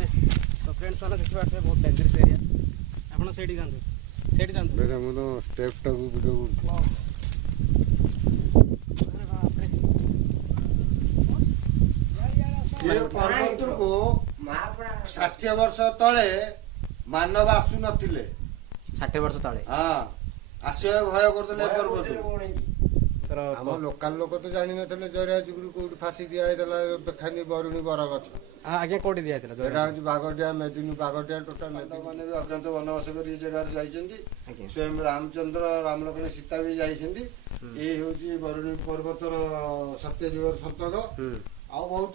रे तो फ्रेंड्स मैंने देखिए बहुत डेंजरस एरिया आप सेठी जातु सेठी जातु स्टेप टाକୁ ଭିଡ଼ିଓ पर्वतକୁ 60 वर्ष तले मानव आसु नथिले 60 वर्ष तले हां आसिया भय करतले पर्वत आम लोकल लोक तो जानि नथिले जयराजगुरु कोठी फांसी दिया हैतला बेखानी बरुणी बरगछ आगे कोठी दिया हैतला जेटा होची बागडिया मेदिनी बागडिया टोटल मेदिनी माने भी अत्यंत वनवास करी जगह जाइछन्ती स्वयं रामचंद्र रामलक्ष्मण सीता भी जाइछन्ती ए होची बरुणी पर्वतर सत्यजुगर संतद आ बहुत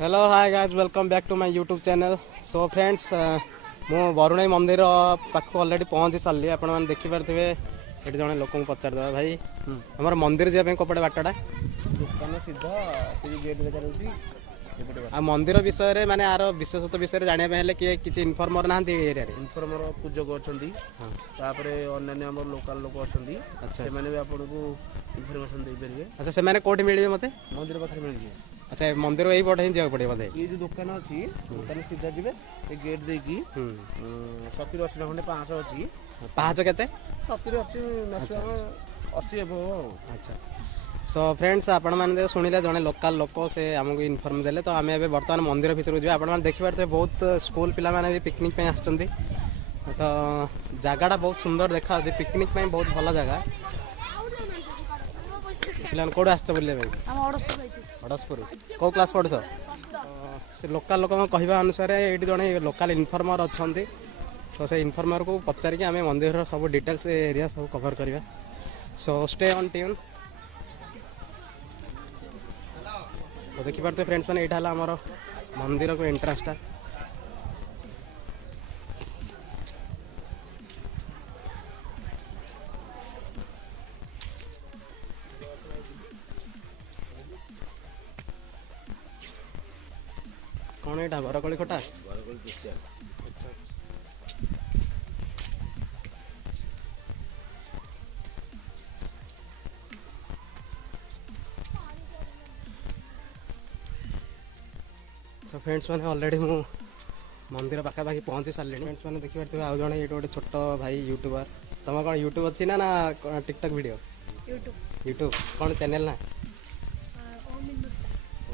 hello hi guys welcome back to my YouTube channel. So friends मु बरुणाई मंदिर पाख ऑलरेडी पहुँची सारी आप देखिपे ये जड़े लोक पचारदे भाई हमार मंदिर जावाई कपड़े बाटटा दुकान सीधा गेट देखा आ मंदिर विषय माने आर विशेषत्व विषय जानापे किए किसी इनफर्मर ना एरिया इनफर्मर पूजक अच्छा अन्य लोकल लोक अच्छा से भी आपको इनफर्मेशन दे पारे। अच्छा से कौटी मिले मत मंदिर पाखे मिल जाए। अच्छा मंदिर यही पटे ही जाओ पड़े बोधे ये जो दुकान अच्छी दुकान सीधा जी गेट देखी 70-80 खंडे 500 अच्छी पाँच के 70-80 मैक्सिमम 80 एबो। अच्छा सो फ्रेंड्स आपण मैंने शुणिले जड़े लोकल लोक से आमको इनफर्म देले तो आम ए बर्तमान मंदिर भितर जी आप देखिए बहुत स्कूल पिला माने भी पिकनिक आसछन्ती तो जगहटा बहुत सुंदर देखा पिकनिक बहुत भल जगह पिला कौट आस बोले भाई हड़सपुर कौ क्लास पढ़ुस से लोकल लोक कहवा अनुसार ये जड़े लोकल इनफर्मर अच्छा तो से इनफर्मर को पचारिक आम मंदिर सब डिटेल्स एरिया सब कवर करवा। So stay on tune. तो देखिपे फ्रेंड्स मैंने यहाँ आमर मंदिर को एंट्रांसटा कौन यहाँ बरकोली खटा तो फ्रेंड्स मैंने ऑलरेडी मु मंदिर पाखापाखि पहुँची सारे। फ्रेंड्स मैंने देखिए आउ जड़े ये गोटे छोट भाई यूट्यूबर तुम कौन यूट्यूब अच्छी ना ना टिकटक वीडियो यूट्यूब कौन चैनल ना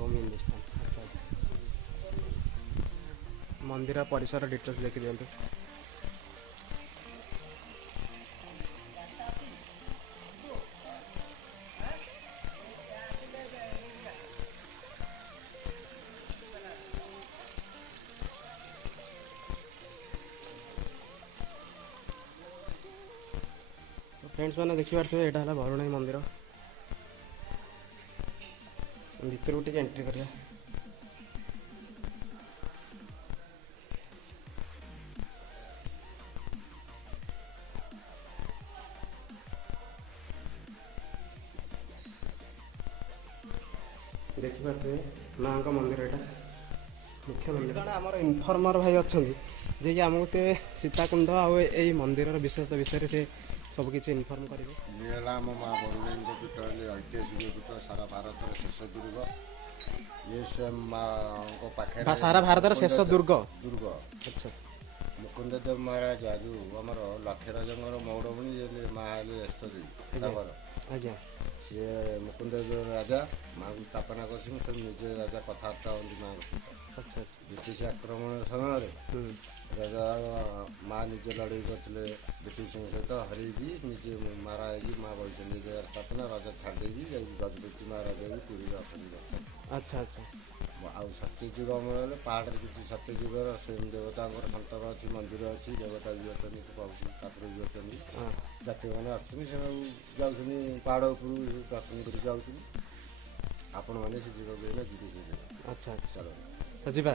ओम हिंदुस्तान। अच्छा मंदिर परिसर डिटेल्स देखी दिंतु। फ्रेंड्स मैंने देखिपे यहाँ है बरुणाई मंदिर भितर टे एंट्री करिया। ଦେଖିପାରୁଥିବେ ମାଆଙ୍କ ମନ୍ଦିର ଏଇଟା ମୁଖ୍ୟ ମନ୍ଦିର। ଜଣେ ଆମର ଇନଫର୍ମର ଭାଇ ଅଛନ୍ତି ଯିଏକି ଆମକୁ ସେ ସୀତାକୁଣ୍ଡ ଆଉ ଏଇ ମନ୍ଦିରର ବିଶେଷତା ବିଷୟରେ ସେ ସବୁକିଛି ଇନଫର୍ମ କରିବେ। ଇଏ ହେଲା ଆମ ମା ବରୁଣେଇଙ୍କ ପୀଠ ହେଲେ ଐତିହାସିକ ପୀଠ ସାରା ଭାରତର ଶେଷ ଦୁର୍ଗ। ଇଏ ସ୍ୱୟଂ ମାଙ୍କ ପାଖରେ ସାରା ଭାରତର ଶେଷ ଦୁର୍ଗ। ଆଚ୍ଛା ମୁକୁନ୍ଦଦେବ ମହାରାଜ ଯେଉଁ ଆମର ଲକ୍ଷରାଜଙ୍କର ମୌଡ଼ମଣି ମା ହେଲେ ଜ୍ୟେଷ୍ଠ ଦେବୀ ତାଙ୍କର। ଆଜ୍ଞା ସିଏ ମୁକୁନ୍ଦଦେବ ରାଜା ମାଆଙ୍କୁ ସ୍ଥାପନା କରିଛନ୍ତି। ସବୁ ନିଜେ ରାଜା କଥାବାର୍ତ୍ତା ହୁଅନ୍ତି ମାଆଙ୍କ ସହିତ। ଆଚ୍ଛା ବ୍ରିଟିଶ ଆକ୍ରମଣ ସମୟରେ ରାଜା ମା ନିଜେ ଲଢ଼େଇ କରିଥିଲେ ବ୍ରିଟିଶଙ୍କ ସହିତ, ହରେଇକି ନିଜେ ମାରା ହେଇକି ମା ବହିଛନ୍ତି ନିଜ ସ୍ଥାପନା। ରାଜା ଛାଡ଼ି ଦେଇକି ଯାଇକି ଗଜପତି ମହାରାଜାକୁ ପୁରୀରେ ଅଛନ୍ତି। ଆଚ୍ଛା ଆଚ୍ଛା ଆଉ ସତ୍ୟଯୁଗ ଅମଳ ହେଲେ ପାହାଡ଼ରେ କିଛି ସତ୍ୟଯୁଗର ସ୍ୱୟଂ ଦେବତାଙ୍କର ସନ୍ତକ ଅଛି, ମନ୍ଦିର ଅଛି, ଦେବତା ବି ଅଛନ୍ତି, ଠାକୁର ବି ଅଛନ୍ତି। ଯାତ୍ରୀମାନେ ଆସୁଛନ୍ତି, ସେମାନେ ଯାଉଛନ୍ତି ପାହାଡ଼ ଉପରକୁ ଦର୍ଶନ କରିକି ଯାଉଛନ୍ତି। ଆପଣମାନେ ସେ ଜାଗାକୁ ଏଇନା ଯିବେ ସେ ଜାଗା। ଆଚ୍ଛା ଚାଲ ତ ଯିବା।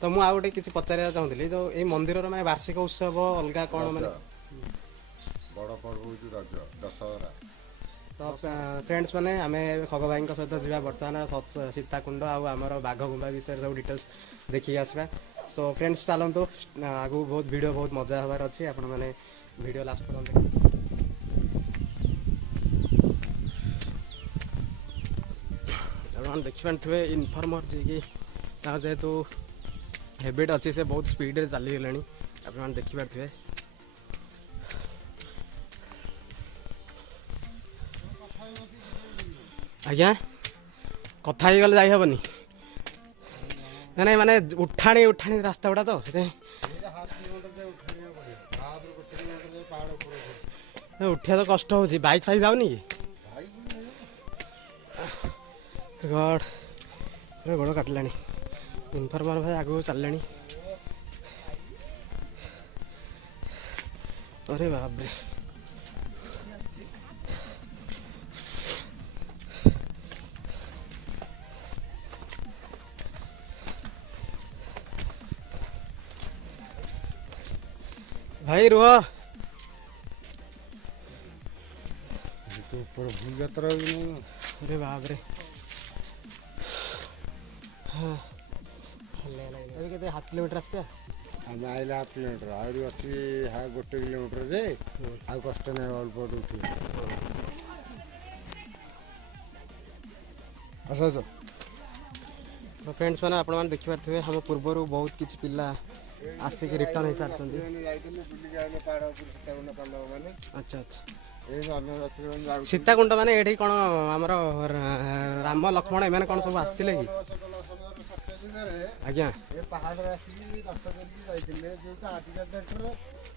ତ ମୁଁ ଆଉ ଗୋଟେ କିଛି ପଚାରିବାକୁ ଚାହୁଁଥିଲି, ଯେଉଁ ଏଇ ମନ୍ଦିରର ମାନେ ବାର୍ଷିକ ଉତ୍ସବ ଅଲଗା କ'ଣ ମାନେ ବଡ଼ ପର୍ବ ହେଉଛି ରଜ, ଦଶହରା। ତ ଫ୍ରେଣ୍ଡସ୍ ମାନେ ଆମେ ଖଗ ଭାଇଙ୍କ ସହିତ ଯିବା ବର୍ତ୍ତମାନ ସୀତାକୁଣ୍ଡ ଆଉ ଆମର ବାଘ ଗୁମ୍ଫା ବିଷୟରେ ସବୁ ଡିଟେଲ୍ସ ଦେଖିକି ଆସିବା। ସୋ ଫ୍ରେଣ୍ଡସ୍ ଚାଲନ୍ତୁ, ଆଗକୁ ବହୁତ ଭିଡ଼ିଓ ବହୁତ ମଜା ହେବାର ଅଛି, ଆପଣମାନେ ଭିଡ଼ିଓ ଲାଷ୍ଟ ପର୍ଯ୍ୟନ୍ତ ଆପଣ ଦେଖିପାରୁଥିବେ ଇନଫର୍ମର ଯିଏକି ତାଙ୍କ ଯେହେତୁ ହେବିଟ୍ ଅଛି ସେ ବହୁତ ସ୍ପିଡ଼ରେ ଚାଲିଗଲେଣି, ଆପଣମାନେ ଦେଖିପାରୁଥିବେ। ଆଜ୍ଞା କଥା ହେଇଗଲେ ଯାଇ ହେବନି, ନାଇଁ ମାନେ ଉଠାଣି ରାସ୍ତା ଗୁଡ଼ା ତ ସେଥିପାଇଁ ଉଠିବା ତ କଷ୍ଟ ହେଉଛି। ବାଇକ୍ ଫାଇକ୍ ଯାଉନି କି ଗଡ଼ ଗୋଡ଼ କାଟିଲାଣି। ଇନଫର୍ମର ଭାଇ ଆଗକୁ ଚାଲିଲେଣି। अरे बाप रे भाई रुह तो ऊपर भूल जाता रहा। अरे बाप रे हाँ केते 1/2 किलोमीटर आसते आम आइले 1/2 किलोमीटर आहरी अच्छी 1 किलोमीटर जे आ कष्ट नहीं अल्प उठी आस आस। तो फ्रेंड्स मैंने आपण मैंने देखिपारे हम पूर्वर बहुत किसी पिला आसिक रिटर्न हो सारी। अच्छा अच्छा सीताकुंड माने ये कौन आमर राम लक्ष्मण एम कौन सब आसते कि आज्ञा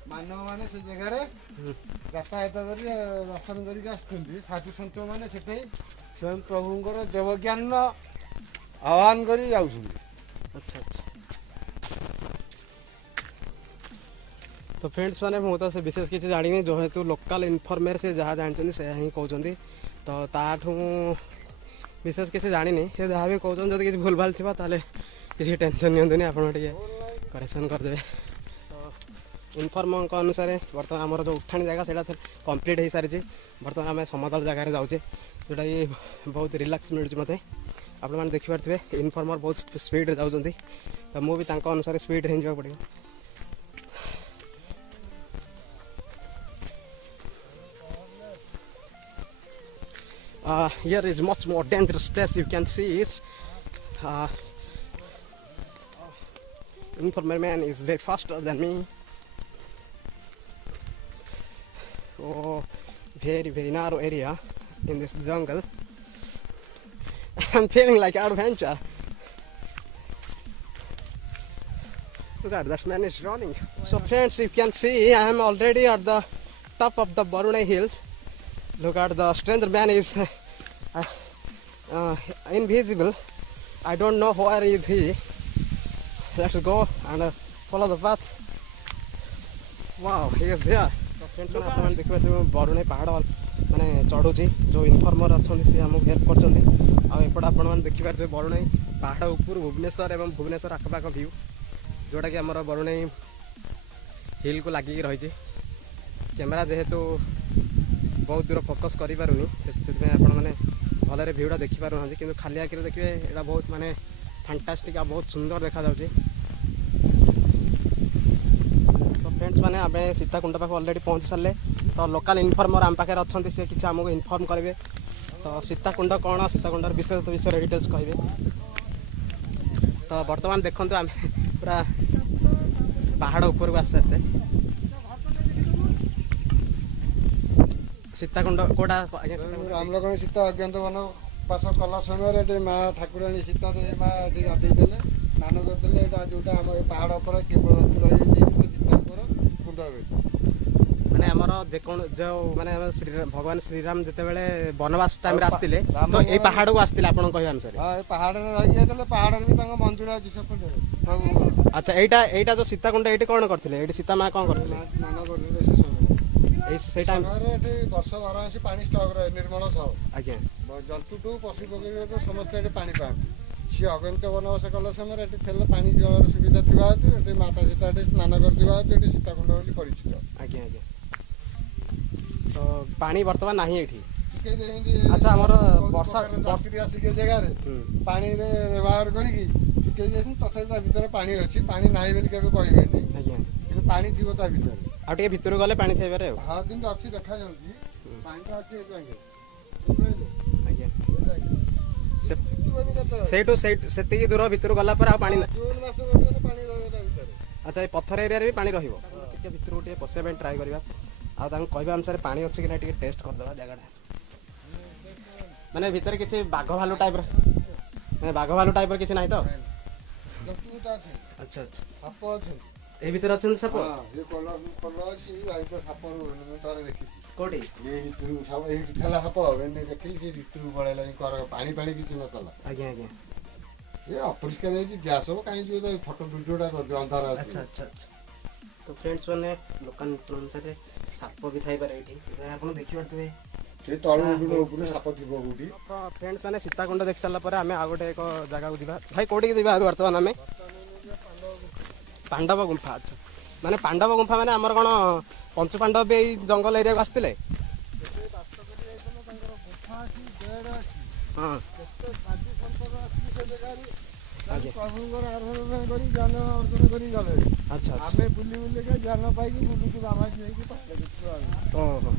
मानव मैंने से जगह यातायात कर दर्शन कर साधु सत मैंने स्वयं प्रभुंर देवज्ञान आह्वान कर जाऊँ। अच्छा अच्छा तो फ्रेंड्स मैंने मुझे तो से विशेष किसी जानी जो हेतु लोकल इनफर्मेर से जहाँ जानते से ही कहते तो ताठू विशेष किसी जानी से जहाँ भी कहते जब किसी भूल भाल थी किसी टेंशन नहीं आप करेक्शन करदे। तो इनफर्म अनुसार बर्तमान आमर जो उठाणी जगह से कंप्लीट हो सारी। बर्तमान आम समतल जगार जाऊे जोटा कि बहुत रिलैक्स मिलूँ मत आप देखिपारे इनफर्मर बहुत स्पीड जाऊँच तो मुझे अनुसार स्पीड हो जावा पड़ो। Here is much more dangerous place. You can see it. Informer man is very faster than me. Oh, very narrow area in this jungle. I'm feeling like adventure. Look at that man is running. So friends, you can see I am already at the top of the Barunai hills. Look at the stranger man is invisible. I don't know where is he. Let's go and follow the path. Wow, he is here. So friends, आप देखिए बरुणाई पहाड़ माने चढ़ुची जो informer अच्छा सी आमको help कर देखिए बरुणाई पहाड़ ऊपर भुवनेश्वर एवं भुवनेश्वर आखपाख व्यू जोटा कि आमर बरुणाई हिल को लगिक रही। कैमेरा जेहेतु बहुत दूर फोकस करें से भल भलरे भ्यूटा देखिपार ना कि खाली आखिर देखिए यहाँ बहुत माने फैंटास्टिक आ बहुत सुंदर देखा जाउछि। तो फ्रेंड्स माने आम सीताकुंड पाखे ऑलरेडी पहुँच सारे तो लोकल इनफॉर्मर आम पाखे अच्छा सी किसी आमको इनफॉर्म करेंगे तो सीताकुंड कौन सीताकुंडर विशेष विषय डिटेल्स कहे। तो बर्तमान देखो आम पूरा पहाड़ ऊपर को आस सारे सीताकुंड कोटा रामलक्ष्मण सीता अज्ञात वनवास कला समय माँ ठाकुराणी सीता देवी माँ ये गाधेदे स्नान करदे जोटा आम पहाड़ पर किंवदंती रही सीतांकर कुंड माने आमर जो माने भगवान श्रीराम जिते बड़े वनवास टाइम आसते तो ये पहाड़ को आसते आप कह अनुसार हाँ पहाड़ रही जाते पहाड़ भी मंदिर अच्छी सेपटे। अच्छा एटा जो सीताकुंड ये कौन करते सीता माँ कौन करते स्नान करदे से टाइम वर्ष 12 मास पानी स्टक रहे निर्मल था आज्ञा जंतु टू पशु पक्षी तो समस्ते ये पानी पाते सी अगंत वनवास कला समय थे पानी जल सुविधा थिबा हेतु माता सीता स्नान करथिबा हेतु सीताकुंड बोली परिचित। आज्ञा आज्ञा तो पानी वर्तमान नाही एठी। अच्छा हमर वर्षा आसिक जगह पानी व्यवहार करी तथा भीतर पानी अच्छी पानी नाही बोली केबे कहबेनी आज्ञा पानी थी ता भीतर आ टे भितर गले पानी थाइबारे हाँ किंतु अच्छी देखा जाउची पानीटा अच्छी एजांगे आज्ञा सेठू सेति दूर भितर गला पर आ पानी जून मास गोटे पानी रहता भीतर। अच्छा ये पत्थर एरिया भी पानी रहिबो टिके भितर गोटे पसिया पे ट्राई करबा आ तांग कहबा अनुसार पानी अछि कि ना टिके टेस्ट कर देबा जगहटा माने भीतर किछि बाघ भालू टाइप रे बाघ भालू टाइप रे किछि नाही तो जंतुटा अछि। अच्छा अच्छा साप अछि ए भीतर अछन साप हां ये कल अछि भाई तो साप नु तारे देखि कोठी ये भितर साप ए थला साप एने देखि से भितर पळेला कर पानी पानी किछि न तला आज्ञा आज्ञा ये अपरिष्कार है गैस हो काई जो फोटो वीडियोटा कर दे अंधार अछि। अच्छा अच्छा अच्छा तो फ्रेंड्स माने लोकल अनुसार साप भी थाई पारे एठी आपण देखि परतबे से तळु ऊपर साप थिबो गुडी। फ्रेंड्स माने सीताकुंड देख साला पर आमे आ गोटे एक जगह को दिबा भाई कोठी के दिबा वर्तमान आमे पांडव गुंफा। अच्छा माने पांडव गुंफा माने हमर कोन पंच पांडव भी जंगल एरिया को आस्तिले हां अच्छा आमे बुली बुली के ज्ञान पाई कि बुली के बाबा जी के पाले ओहो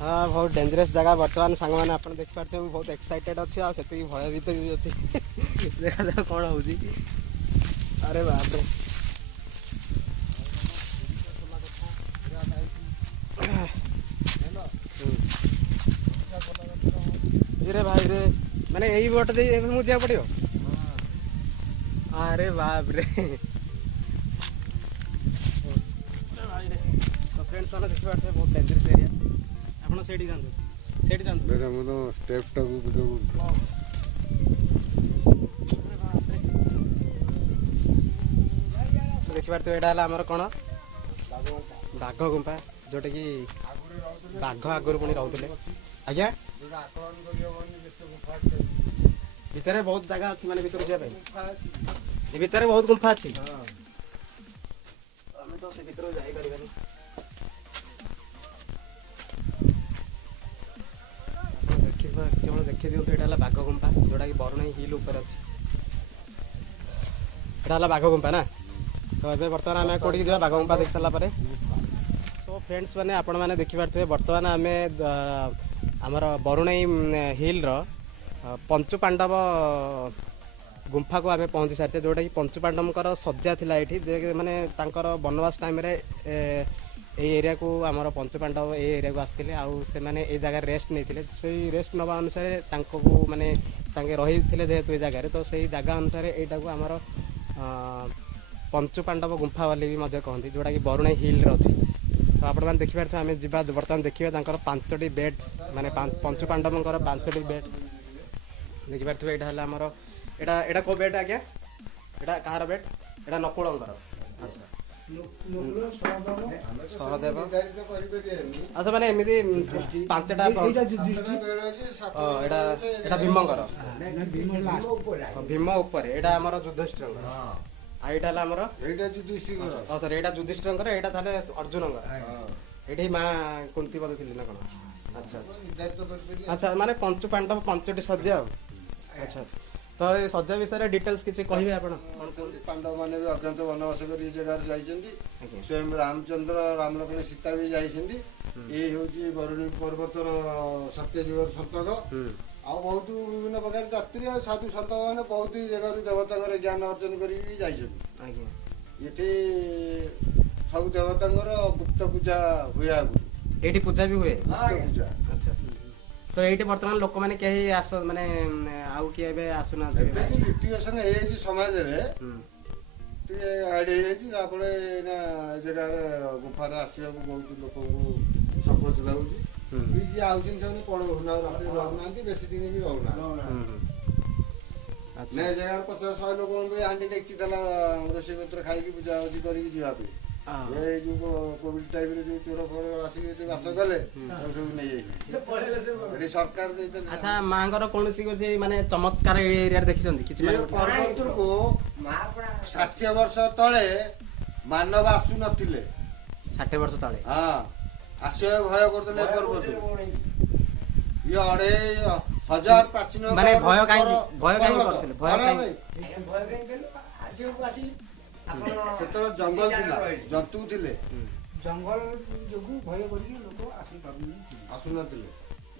हाँ बहुत डेंजरस जगह बर्तमान सांग मैंने आप देख पार्थे बहुत एक्साइटेड अच्छी आ भयभीत भी अच्छी देखा जाए कौन हो अरे बाप रे भाई रे मैंने यही बट दे मुझे पड़ो अरे बाप रे फ्रेंड्स मैंने देखी पार्थे बहुत डेंजरस एरिया आपण सेठी जानते मेरा मनो स्टेप टाकू बुझो देखि पार्थे एटा हला हमर कोन बाघ गुंफा जोटा कि बाघ आगुर पुणी रहउतले आज्ञा भितर बहुत जगह अच्छी माने भितर जा भाई भितर बहुत गुंफा अच्छी हमें तो से भितर जाई परिबानी केवल देखिए दिखाँ यहाँ बाघ गुंफा जोटा कि बरुणाई हिल उपर अच्छे यहाँ बाघ गुंफा ना तो ये बर्तमान आम कौटी जा बाघ गुंफा देख सारापर सो फ्रेंड्स मैंने आपण मैंने देखिपे बर्तमान आम आमर बरुणाई हिल पंचु पांडव गुंफा को आम पहुँची सारी जोटा कि पंचु पांडवर सज्जा थिला ये माने तांकर वनवास टाइम रे ए एरिया को आमर पंच पांडव ए एरिया को आसते आउ से माने ए जगह रेस्ट नहीं से रेस्ट नवा अनुसार माने तांके रही थे जेहेतु ए जगह तो सही जगह अनुसार यहाँ को आमर पंचु पांडव गुंफा वाली भी कहते जोटा कि बरुणाई हिल अच्छी तो आपण मैंने देखिए आम जा बर्तमान देखिए पांचटी बेड माने पंचु पांडव 5टी बेड देखिपे यहाँ आमर यहाँ को बेड आज्ञा यहाँ कहार बेड यहाँ नकुलंकर अच्छा सहदेव अच्छा माने एमती 5टा भीमंकर भीम उपर यहाँ आमर युधिष्ठिर ଏଇଟା ହେଲା ଆମର ଏଇଟା ଯୁଧିଷ୍ଠିର ସରି ଏଇଟା ଯୁଧିଷ୍ଠିରଙ୍କର ଏଇଟା ତାହେଲେ ଅର୍ଜୁନଙ୍କର ଏଠି ମା କୁନ୍ତି ବୋଧେ ଥିଲି ନା କଣ ଆଚ୍ଛା ଆଚ୍ଛା ମାନେ ପଞ୍ଚୁ ପାଣ୍ଡବ 5ଟି ଶଯ୍ୟା ଆଉ ଆଚ୍ଛା ତ ଏ ଶଯ୍ୟା ବିଷୟରେ ଡିଟେଲ୍ସ କିଛି କହିବେ ଆପଣ ପାଣ୍ଡବ ମାନେ ବି ଅଜ୍ଞାତ ବନବାସ କରି ଏ ଜାଗାରେ ଯାଇଛନ୍ତି ସ୍ୱୟଂ ରାମଚନ୍ଦ୍ର ରାମଲକ୍ଷ୍ମଣ ସୀତା ବି ଯାଇଛନ୍ତି ଏଇ ହେଉଛି ବରୁଣୀ ପର୍ବତର ସତ୍ୟଯୁଗର ସନ୍ତକ ଆଉ ବହୁତ ବିଭିନ୍ନ ପ୍ରକାର ଯାତ୍ରୀ ଆଉ ସାଧୁ ସନ୍ଥ ମାନେ ବହୁତ ଜାଗାରୁ ଦେବତାଙ୍କର ଜ୍ଞାନ ଅର୍ଜନ କରିକି ବି ଯାଇଛନ୍ତି ଆଜ୍ଞା ଏଠି ସବୁ ଦେବତାଙ୍କର ଗୁପ୍ତ ପୂଜା ହୁଏ ଆଗରୁ ଏଇଠି ପୂଜା ବି ହୁଏ ଗୁପ୍ତ ପୂଜା ଆଚ୍ଛା ତ ଏଇଠି ବର୍ତ୍ତମାନ ଲୋକମାନେ କେହି ମାନେ ଆଉ କିଏ ଏବେ ଆସୁନାହାନ୍ତି ଏବେ ଲିଟିଗେସନ ହେଇଯାଇଛି ସମାଜରେ ଟିକେ ଆଡ୍ ହେଇଯାଇଛି ଯାହାଫଳରେ ଏଇନା ଏ ଜାଗାରେ ଗୁମ୍ଫାରେ ଆସିବାକୁ ବହୁତ ଲୋକଙ୍କୁ ସଙ୍କୋଚ ଲାଗୁଛି ବି ଯିଏ ଆଉଛନ୍ତି ସେମାନେ ରହୁନାହାନ୍ତି ବେଶୀ ଦିନ ବି ରହୁନାହାନ୍ତି ଏ ଜାଗାରେ 50-100 ଲୋକଙ୍କୁ ବି ହାଣ୍ଡି ଡେକ୍ଚି ଦେଲା ରୋଷେଇ ପତ୍ର ଖାଇକି ବୁଝାବୁଝି କରିକି ଯିବା ପାଇଁ ଏଇ ଯୋଉ କୋଭିଡ ଟାଇମରେ ଯୋଉ ଚୋର ଫୋର ଆସିକି ବାସ କଲେ ସବୁ ନେଇଯାଇଛି ସରକାର ଦେଇଛନ୍ତି ଆଚ୍ଛା ମାଙ୍କର କୌଣସି ମାନେ ଚମତ୍କାର ଏ ଏରିଆରେ ଦେଖିଛନ୍ତି କିଛି ପର୍ବତକୁ 60 ବର୍ଷ ତଳେ ମାନବ ଆସୁନଥିଲେ 60 ବର୍ଷ ତଳେ ହଁ ଆସିବା ଭୟ କରୁଥିଲେ ପର୍ବତକୁ ଇଏ 2500 ପ୍ରାଚୀନ ମାନେ ଭୟ କାହିଁକି କରୁଥିଲେ ଭୟ କାହିଁକି ସେତେବେଳେ ଜଙ୍ଗଲ ଥିଲା ଜନ୍ତୁ ଥିଲେ ଜଙ୍ଗଲ ଯୋଗୁଁ ଭୟ କରିକି ଲୋକ ଆସୁନଥିଲେ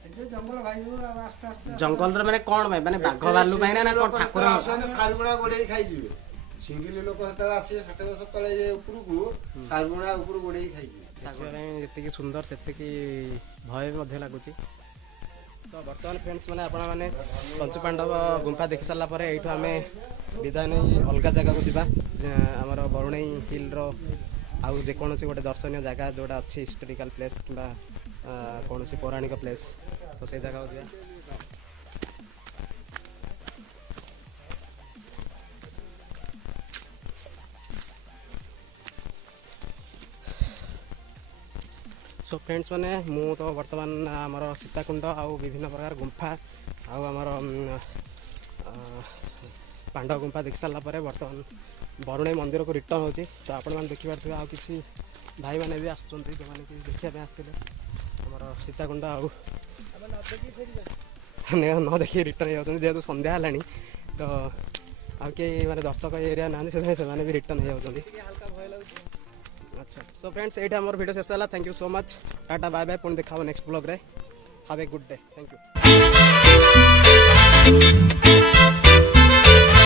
ଏବେ ଜଙ୍ଗଲ ଭାଇ ଆସ୍ତେ ଆସ୍ତେ ଜଙ୍ଗଲରେ ମାନେ କଣ ପାଇଁ ମାନେ ବାଘ ଭାଲୁ ପାଇଁ ନା କଣ ଠାକୁର ଶାରୁଗୁଣା ଗୋଡେଇ ଖାଇଯିବେ ସିଙ୍ଗିଲି ଲୋକ ସେତେବେଳେ ଆସିବେ 60 ବର୍ଷ ତଳେ ଉପରକୁ ଶାରୁଗୁଣା ଉପରୁ ଗୋଡେଇ ଖାଇଯିବେ ଦେଖିବା ପାଇଁ ଯେତିକି ସୁନ୍ଦର ସେତିକି ଭୟ ବି ମଧ୍ୟ ଲାଗୁଛି ତ ବର୍ତ୍ତମାନ ଫ୍ରେଣ୍ଡସ୍ ମାନେ ଆପଣମାନେ ପଞ୍ଚୁପାଣ୍ଡବ ଗୁମ୍ଫା ଦେଖି ସାରିଲା ପରେ ଏଇଠୁ ଆମେ ବିଦାୟ ନେଇ ଅଲଗା ଜାଗାକୁ ଯିବା ଆମର ବରୁଣେଇ ହିଲ୍ର ଆଉ ଯେକୌଣସି ଗୋଟେ ଦର୍ଶନୀୟ ଜାଗା ଯେଉଁଟା ଅଛି ହିଷ୍ଟୋରିକାଲ୍ ପ୍ଲେସ୍ କିମ୍ବା କୌଣସି ପୌରାଣିକ ପ୍ଲେସ୍ ତ ସେଇ ଜାଗାକୁ ଯିବା सो फ्रेंड्स मैंने मु तो वर्तमान आमर सीताकुंड आउ विभिन्न प्रकार गुंफा आउ आमर पांडव गुंफा देख सारा बर्तमान बरुणेई मंदिर को रिटर्न होची तो आपण मैंने देखिपारे आउ किसी भाई मैंने भी आसुँच जो मैंने देखा आसते आमर सीताकुंड आउ न देखिए रिटर्न हो जेहतु संध्या है तो आउ कि माने दर्शक एरिया ना से भी रिटर्न हो अच्छा सो फ्रेंड्स ये आम वीडियो शेष है thank you so much tata bye bye पुणी देखा नेक्स्ट ब्लॉग रे have a good day thank you